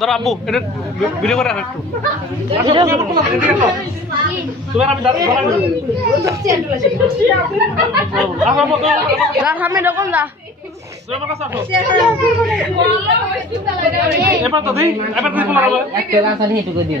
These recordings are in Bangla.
ধরো আব্বু এটা ভিডিও করে একটু আমি। এবার তো দিই, এবার দিই তোমার আবার। একটা আছে এটুকু দিয়ে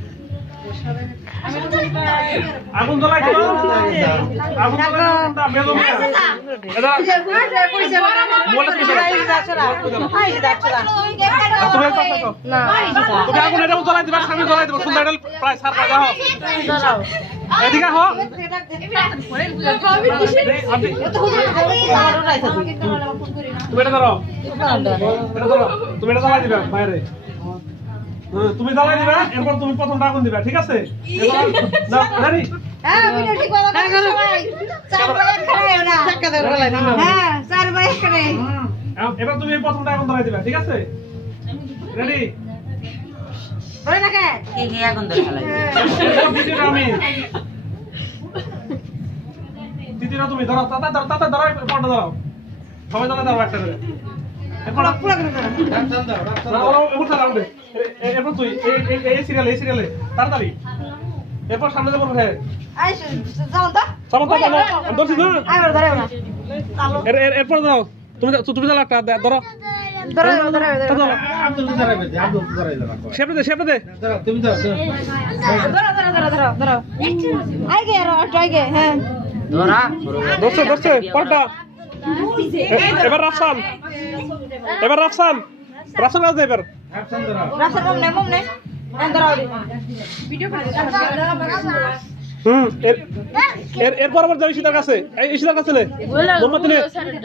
আগুন জ্বলাই দিও। আগুন জ্বলাই তা। আর তুমি জ্বলাই জ্বলাই এটা হো। তুমি এটা ধরো জ্বালাই দিবা, বাইরে তুমি জ্বালাই দিবা এরপর তুমি প্রথমটা আগুন দিবা ঠিক আছে? এবার? হুম, এ- এবার তুমি প্রথমটা আগুন ধরাই দিবা ঠিক আছে? রেডি কে কে এখন ধরে ফেলাই দ্বিতীয়টা আমি। দ্বিতীয়টা তুমি ধরো তাতা ধরো তাতা ধরো পরটা ধরো। সবাই ধরে ধরো একটা করে। এরপর না, ওরা উঠে দাও, উঠে। এ- এ- এরপর তুই এই- এই- এই সিরিয়ালে এই সিরিয়ালে তাড়াতাড়ি। এরপর সামনে যাব হ্যাঁ। না এরপর তুমি তুমি একটা ধরো। এ- এবার রাফসান। এবার রাফসান। রাফসান এবার। হুম এর এর যাও কাছে এই ইশিতার কাছে নে মোহাম্মদ নে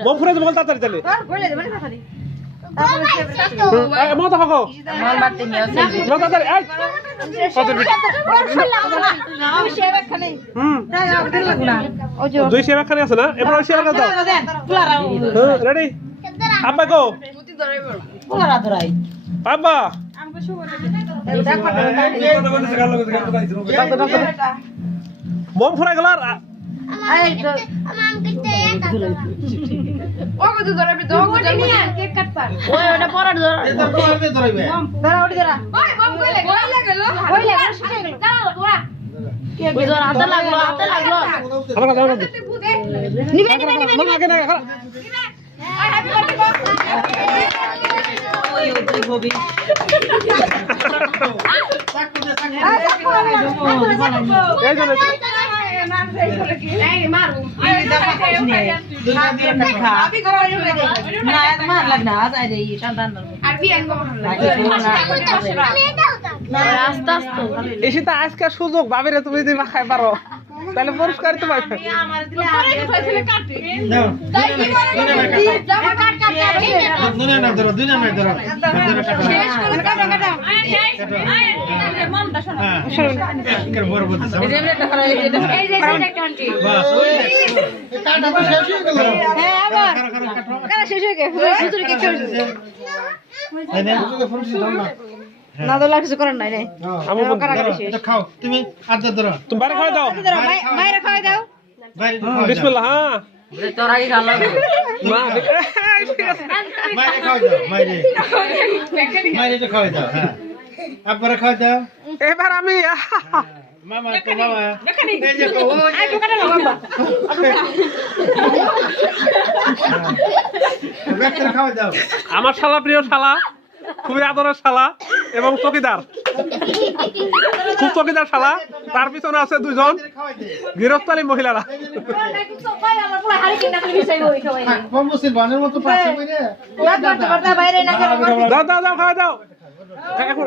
মোম ফুরে দেবো তাড়াতাড়ি তাহলে এই, মত মত তাড়াতাড়ি দুই শেপ একখানে আছে না এবার ওই কাজ দাও হ্যাঁ রেডি আব্বা গো ধরাই আব্বা মোম ফুরে গেল আর। লাগল লাগল আমার কাছে আমার কাছে না, না, আগে না, আগে। ওই ওই তুই হবি এই যে, এই যে। না এক মার লাগ না আজ আই রে সন্তান আস্তে আস্তে এসে তো আজকে সুযোগ ভাবিরে তুমি যদি খাই পারো তাহলে পুরস্কার তো পাইবে না তো কিছু করার নাই রে। আমি খাও তুমি আদা ধরো। তুমি বাইরে খাওয়া দাও। বাইরে খাওয়াই দাও। বাইরে বিসমিল্লাহ হ্যাঁ। তোর আগে খাওয়া মা বাইরে খাওয়া দাও বাইরে বাইরে তো খাওয়া দাও হ্যাঁ। আব্বারা খাওয়া দাও। এবার আমি মামা তো মামা। এই যে কো ও বেটার খাওয়া দাও। আমার শালা প্রিয় শালা। খুবই আদরের শালা। এবং চকিদার খুব চকিদার শালা তার পিছনে আছে দুজন গৃহস্থালী মহিলারা বইরে দাও দাও দাও খাওয়া দাও এখন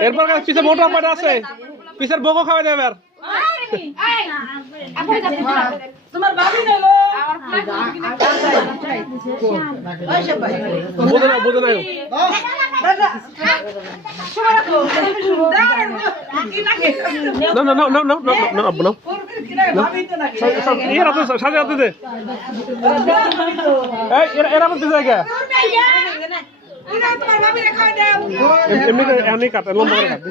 এরপর পিসের মোটো আম্মাটা আছে। পিসের বগো খাওয়া যাবে আর। তোমার বাবু নেলো এরা এরা এমনি এমনি কাট লম্বা করে কাট